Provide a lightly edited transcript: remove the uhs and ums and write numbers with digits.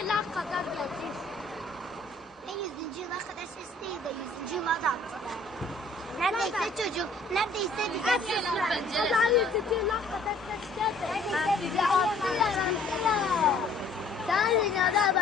yıla kadar geldik. Ne 100. yıla kadar ses değil de 100. yıla da attılar. Neredeyse çocuk, neredeyse bize attılar. Daha 100. yıla kadar ses geldi. Neredeyse bize attılar. Sen dünyada